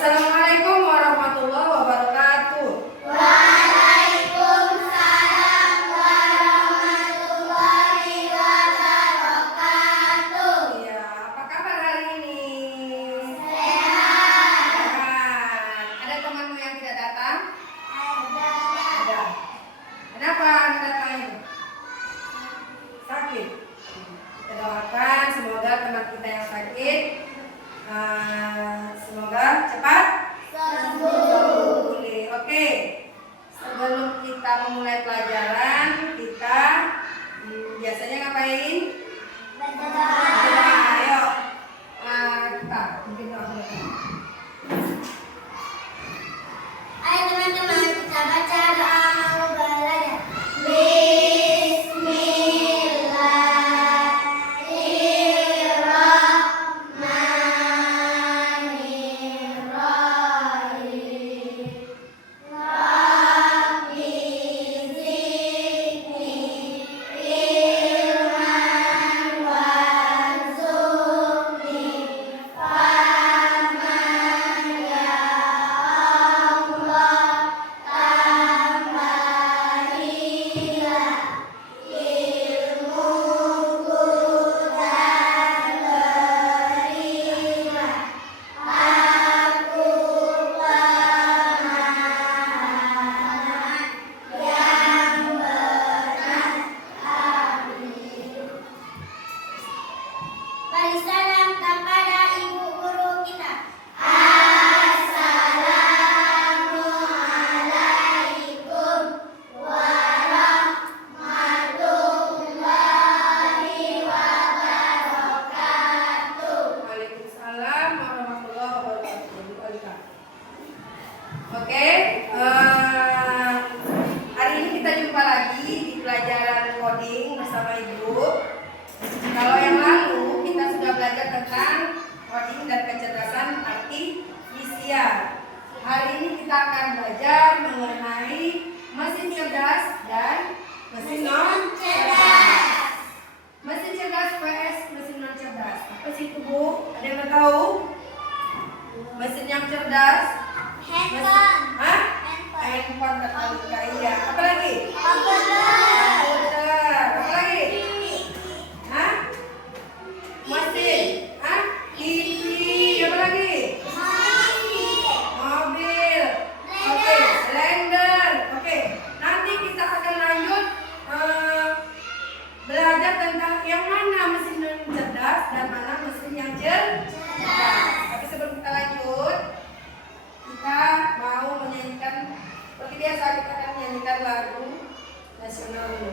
Assalamualaikum warahmatullahi wabarakatuh. Waalaikumsalam warahmatullahi wabarakatuh. Ya, apa kabar hari ini? Sehat. Sehat. Ada temanmu yang tidak datang? Ada. Kenapa tidak datang ini? Sakit. Kita doakan semoga teman kita yang sakit semoga cepat Sembuh. pulih. Oke. Sebelum kita memulai pelajaran, kita biasanya ngapain? Berdoa. Ayo. Kita mungkin doa dulu. Ayo teman-teman, kita baca doa mau belajar. Beri salam kepada ibu guru kita. Assalamualaikum warahmatullahi wabarakatuh. Waalaikumsalam warahmatullahi wabarakatuh. Oke, hari ini kita jumpa lagi di pelajaran coding bersama Ibu. Kalau yang lalu kita sudah belajar tentang coding dan kecerdasan artifisial. Hari ini kita akan belajar mengenai mesin cerdas dan mesin non cerdas. Mesin cerdas vs mesin non cerdas. Apa sih itu, Bu? Ada yang tahu? Mesin yang cerdas? Handphone. Hah? Handphone betul. Iya. Apa lagi? Komputer. Komputer. Apa lagi? Hah? Mesin. Hah? TV. Apa lagi? Mobil. Oke. Blender. Oke. Nanti kita akan lanjut belajar tentang yang mana mesin non cerdas dan mana mesin yang cerdas. Tapi sebelum kita lanjut, kita mau menyanyikan seperti biasa, kita akan menyanyikan lagu nasional dulu.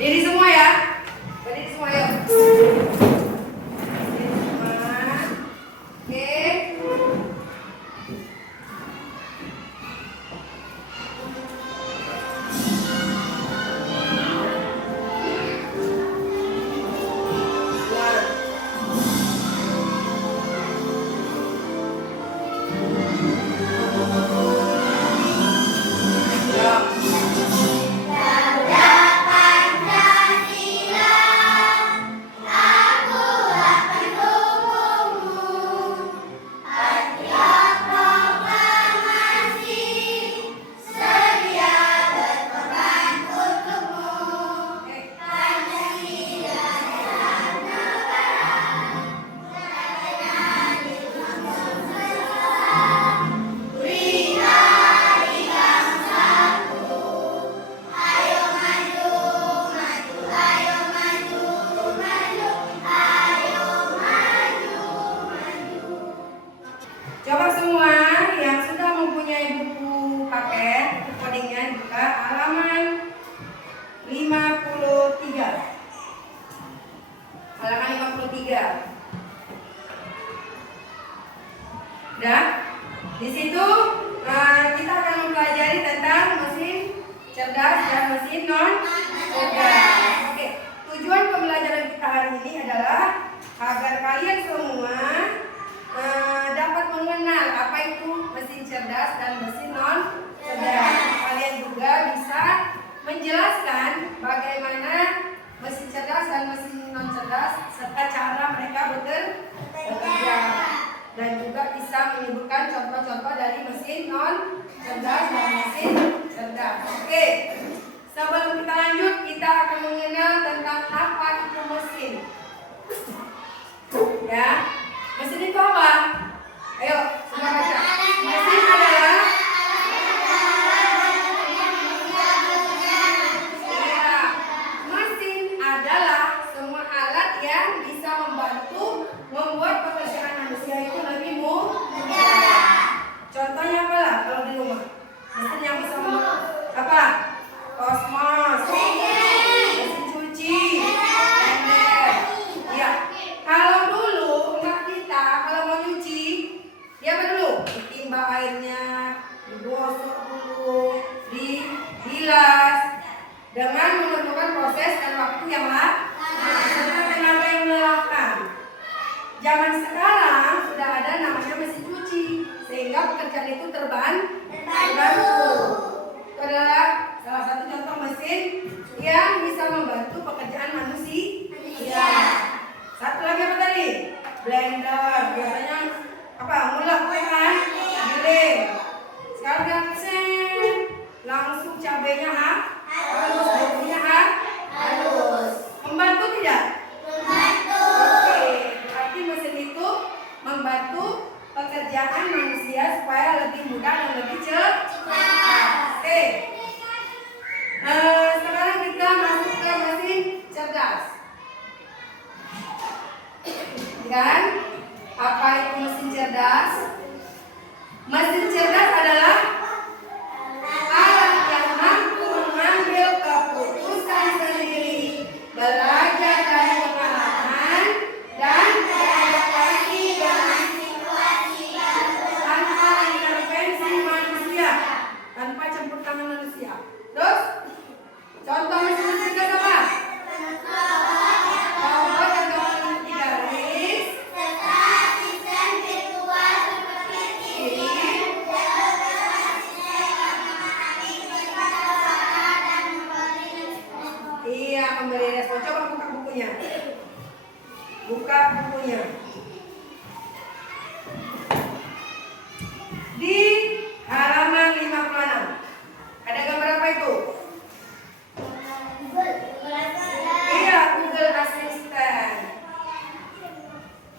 Diri semua ya. Berdiri semua ya. Berdiri semua. Oke. Coba semua yang sudah mempunyai buku paket, buku codingnya dibuka halaman 53. Halaman 53. Udah? Di situ kita akan mempelajari tentang mesin cerdas dan mesin non cerdas. Oke. Tujuan pembelajaran kita hari ini adalah agar kalian semua dapat mengenal apa itu mesin cerdas dan mesin non cerdas. Kalian juga bisa menjelaskan bagaimana mesin cerdas dan mesin non cerdas serta cara mereka bekerja dan juga bisa menyebutkan contoh-contoh dari mesin non cerdas dan mesin cerdas. Oke. Sebelum kita lanjut, kita akan mengenal tentang apa itu mesin. Ya, mesin itu apa? Ayo, semua baca. Mesin adalah semua alat yang bisa membantu membuat pekerjaan manusia itu lebih mudah. Contohnya apa lah kalau di rumah? Mesin yang bisa apa? Kosmos, mesin cuci, blender. Ya. Kalau dulu emak kita kalau mau nyuci, dia apa dulu? Ditimba airnya, digosok dulu, dibilas dengan memerlukan proses dan waktu yang lama serta tenaga yang melelahkan. Zaman sekarang sudah ada namanya mesin cuci, sehingga pekerjaan itu terbantu. Itu adalah salah satu contoh mesin yang bisa membantu pekerjaan manusia. Satu lagi apa tadi? Blender. Biasanya apa? Ngulek kan? Giling. Sekarang dia pesen langsung cabenya halus, bumbunya halus. Membantu tidak? Membantu. Oke, berarti mesin itu membantu pekerjaan manusia supaya lebih mudah dan lebih cepat. Oke. Sekarang kita masuk ke mesin cerdas. Kan? Apa itu mesin cerdas? Mesin cerdas adalah alat yang mampu mengambil keputusan sendiri, belajar dari pengalaman, dan beradaptasi dengan situasi tanpa intervensi manusia, tanpa campur tangan manusia. Terus, contoh mesin cerdas apa? Robot yang gambarnya 3 garis, Serta asisten virtual seperti TV, iya, memberi respon. Coba buka bukunya. Buka bukunya. Di halaman 56. Ada gambar apa itu? Iya, Google Assistant.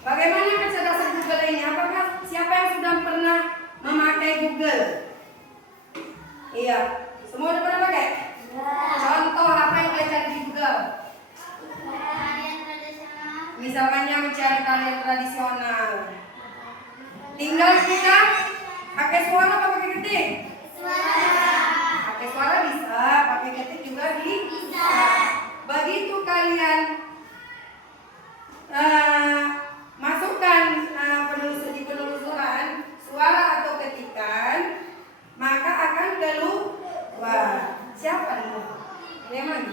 Bagaimana kecerdasan Google ini? Apakah siapa yang sudah pernah memakai Google? Iya, semua udah pernah pakai? Contoh apa yang kalian cari di Google? Misalnya mencari tarian tradisional. Tinggal kita pakai suara atau pakai ketik? Pakai suara bisa, pakai ketik juga bisa. Begitu kalian masukkan di penelusuran suara atau ketikan, maka akan keluar. Siapa nih? Memang.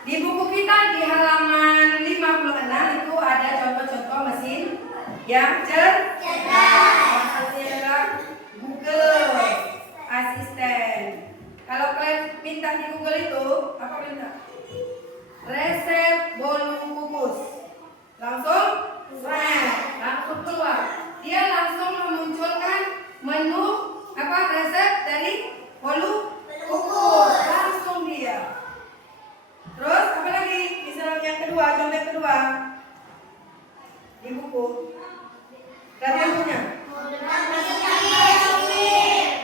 Di buku kita di halaman 56 itu ada contoh-contoh mesin yang cerdas. Salah satunya adalah Google Assistant. Kalau kalian minta di Google itu, apa minta? Resep bolu kukus. Langsung keluar. Dia langsung memunculkan menu resep dari bolu kukus. Langsung dia. Terus apa lagi? Misalnya yang kedua, contoh yang kedua di buku. Kalian punya?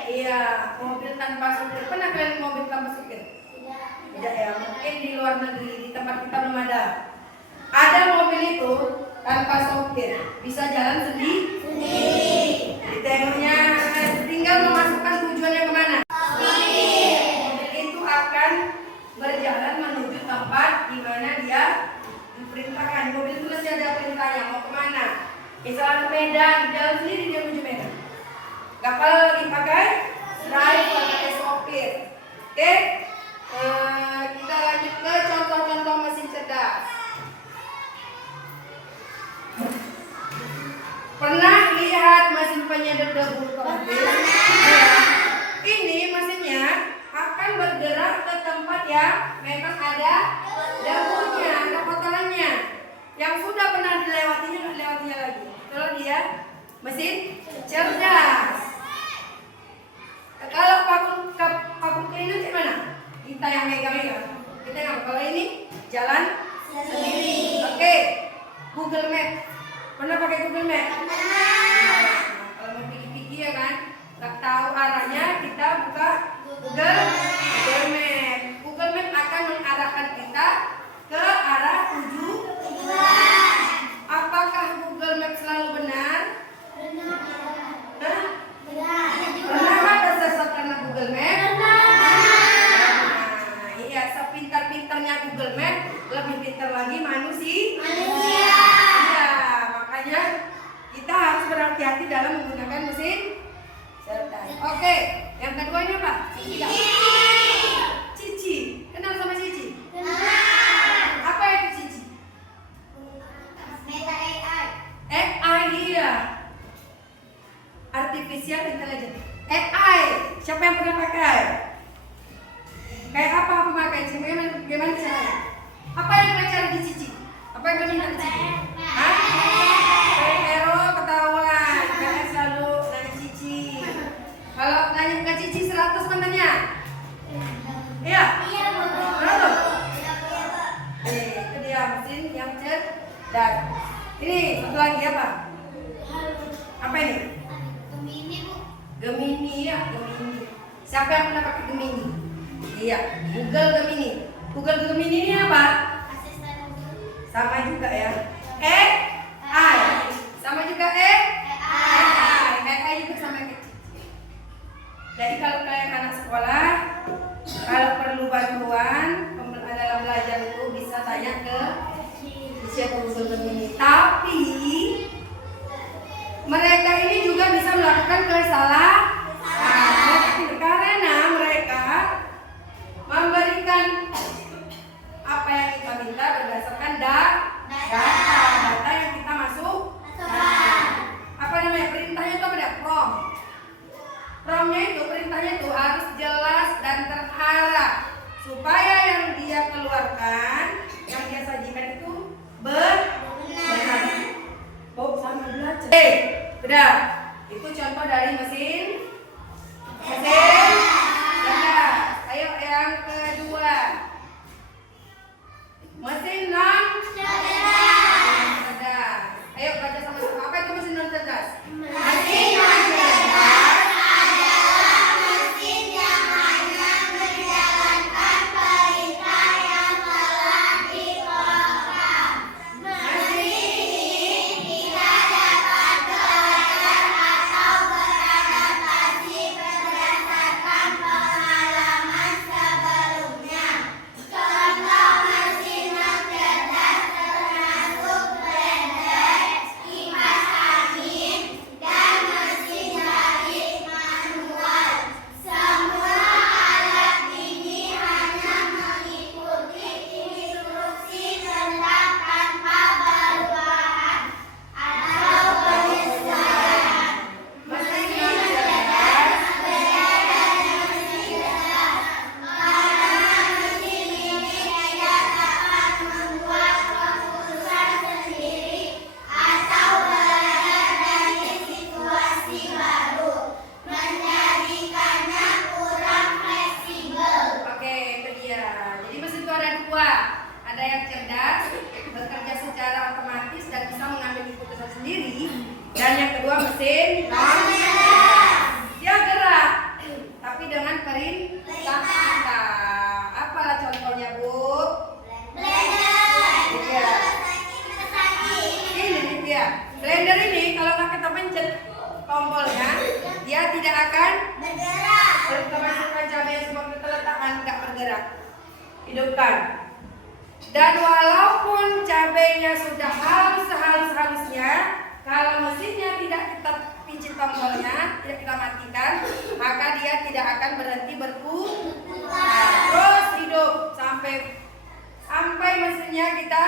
Iya, mobil tanpa supir. Pernah kalian mobil tanpa supir? Tidak ya, mungkin di luar negeri, di tempat kita belum ada. Ada mobil itu tanpa sopir, bisa jalan sendiri. Di teknonya tinggal memasukkan tujuannya kemana. Mobil itu akan berjalan menuju tempat di mana dia diperintahkan. Mobil itu masih ada perintahnya mau kemana. Misalnya Medan, jalan sendiri dia menuju Medan. Kapal lagi pakai driver, pakai sopir. Oke, kita lanjut ke contoh-contoh mesin cerdas. Pernah lihat mesin penyedot debu mobil? Ini mesinnya akan bergerak ke tempat yang memang ada debunya, ada kotorannya. Yang sudah pernah dilewatinya lagi. Kalau dia mesin cerdas. Kalau vakum cleaner gimana? Kita yang megang-megang. Kita yang kalau ini jalan sendiri. Oke. Google Map. Pernah pakai Google Map? Nah, kalau mau pikir-pikir ya kan, nggak tahu arahnya, kita buka Google Map. Google Map akan mengarahkan kita ke arah tujuan. Apakah Google Map selalu benar? Hah? Pernah ada sesat karena Google Map? Nah, iya, sepintar-pintarnya Google Map, lebih pintar lagi manusia. Iya, makanya kita harus berhati-hati dalam menggunakan mesin cerdas. Oke, yang keduanya apa? Cici. Kenal sama Cici? Apa itu Cici? Meta AI. AI, iya. Artificial Intelligence. AI. Siapa yang pernah pakai? Kayak apa pemakai? Gimana caranya? Apa yang pernah cari di Cici? Apa yang pernah minta di Cici? Hah? Kayak hero ketahuan. Karena selalu nanya Cici. Kalau nanya ke Cici 100 mantannya? Iya. Berapa? Itu dia mesin yang cerdas. Ini satu lagi apa? Apa ini? Gemini ya, Gemini. Siapa yang pernah pakai Gemini? Iya, Google Gemini. Google Gemini ini apa? Sama juga ya. AI. Sama juga AI juga sama kayak Cici. Jadi kalau kalian anak sekolah, kalau perlu bantuan dalam belajar itu bisa tanya ke siapa Google Gemini. Tapi mereka ini juga bisa melakukan kesalahan karena mereka memberikan apa yang kita minta berdasarkan data yang kita masukkan. Apa namanya perintahnya itu apa? Prompt. Promptnya itu perintahnya itu harus jelas dan terarah supaya yang dia keluarkan, yang dia sajikan itu benar. Sama belajar. Udah. Itu contoh dari mesin cerdas. Ayo yang kedua. Mesin non cerdas. Ayo baca sama-sama. Apa itu mesin non cerdas? Mesin non cerdas adalah mesin yang hanya menjalankan perintah yang telah diprogram. Mesin ini tidak dapat belajar atau beradaptasi berdasarkan pengalaman sebelumnya. Contoh mesin non cerdas termasuk blender, kipas angin, dan mesin jahit manual. Semua alat ini hanya mengikuti instruksi tetap tanpa perubahan atau penyesuaian. Mesin non cerdas berbeda dari mesin cerdas karena mesin ini tidak dapat membuat keputusan sendiri atau belajar dari situasi baru, menjadikannya kurang fleksibel. Oke, itu dia. Jadi mesin itu ada dua. Ada yang cerdas, bekerja secara otomatis dan bisa mengambil keputusan sendiri. Dan yang kedua mesin non cerdas. Dia gerak, tapi dengan perintah kita. Apalah contohnya, Bu? Blender. Iya. Ini dia. Blender ini kalau nggak kita pencet tombolnya, dia tidak akan Bergerak. kalau kita masukkan cabai semua kita letakkan nggak bergerak. Hidupkan. Dan walaupun cabainya sudah halus-halusnya, kalau mesinnya tidak kita pincit tombolnya, tidak kita matikan, maka dia tidak akan berhenti berputar. Terus hidup sampai mesinnya kita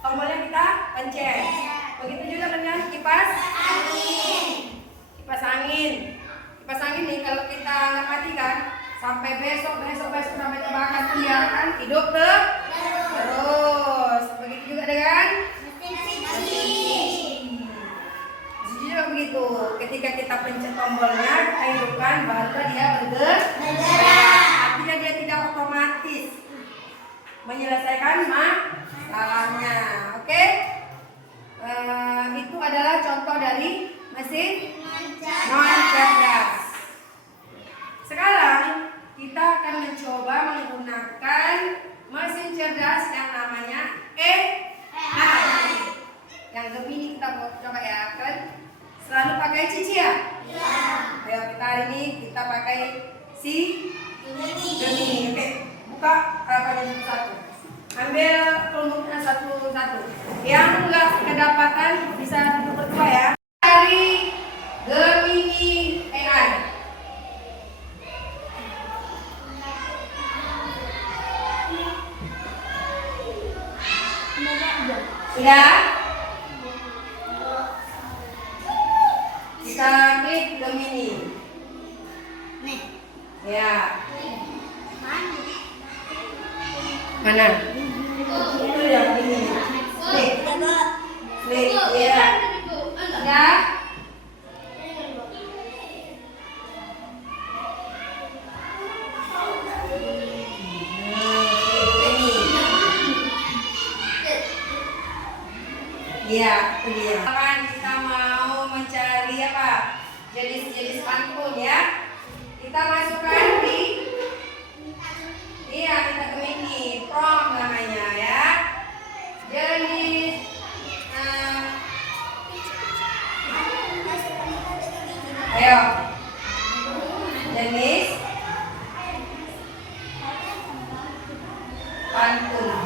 tombolnya kita pencet. Begitu juga dengan kipas angin. Kipas angin nih kalau kita nggak matikan sampai besok sampai terbakar pun dia akan hidup terus. Begitu juga dengan Mesin cuci. cuci juga begitu. Ketika kita pencet tombolnya, kita hidupkan, baru dia bergerak. Artinya dia tidak otomatis menyelesaikan masalahnya. Oke? Itu adalah contoh dari mesin non cerdas. Sekarang kita akan mencoba menggunakan mesin cerdas yang namanya AI. Yang Gemini kita coba ya, kan? Selalu pakai Cici ya? Iya. Ayo kita hari ini kita pakai si Gemini. Oke, buka harapannya satu-satu. Ambil kelompoknya satu-satu. Yang enggak kedapatan bisa duduk berdua ya. Dari Gemini AI. Sudah? Kita klik Gemini. Nih. Ya. Mana? Itu yang ini. Klik. Klik. Ya. Ya. Iya, itu dia. Kan kita mau mencari apa? Jenis-jenis pantun ya. Kita masukkan di kita Gemini prompt namanya ya. Jenis ayo. Jenis pantun.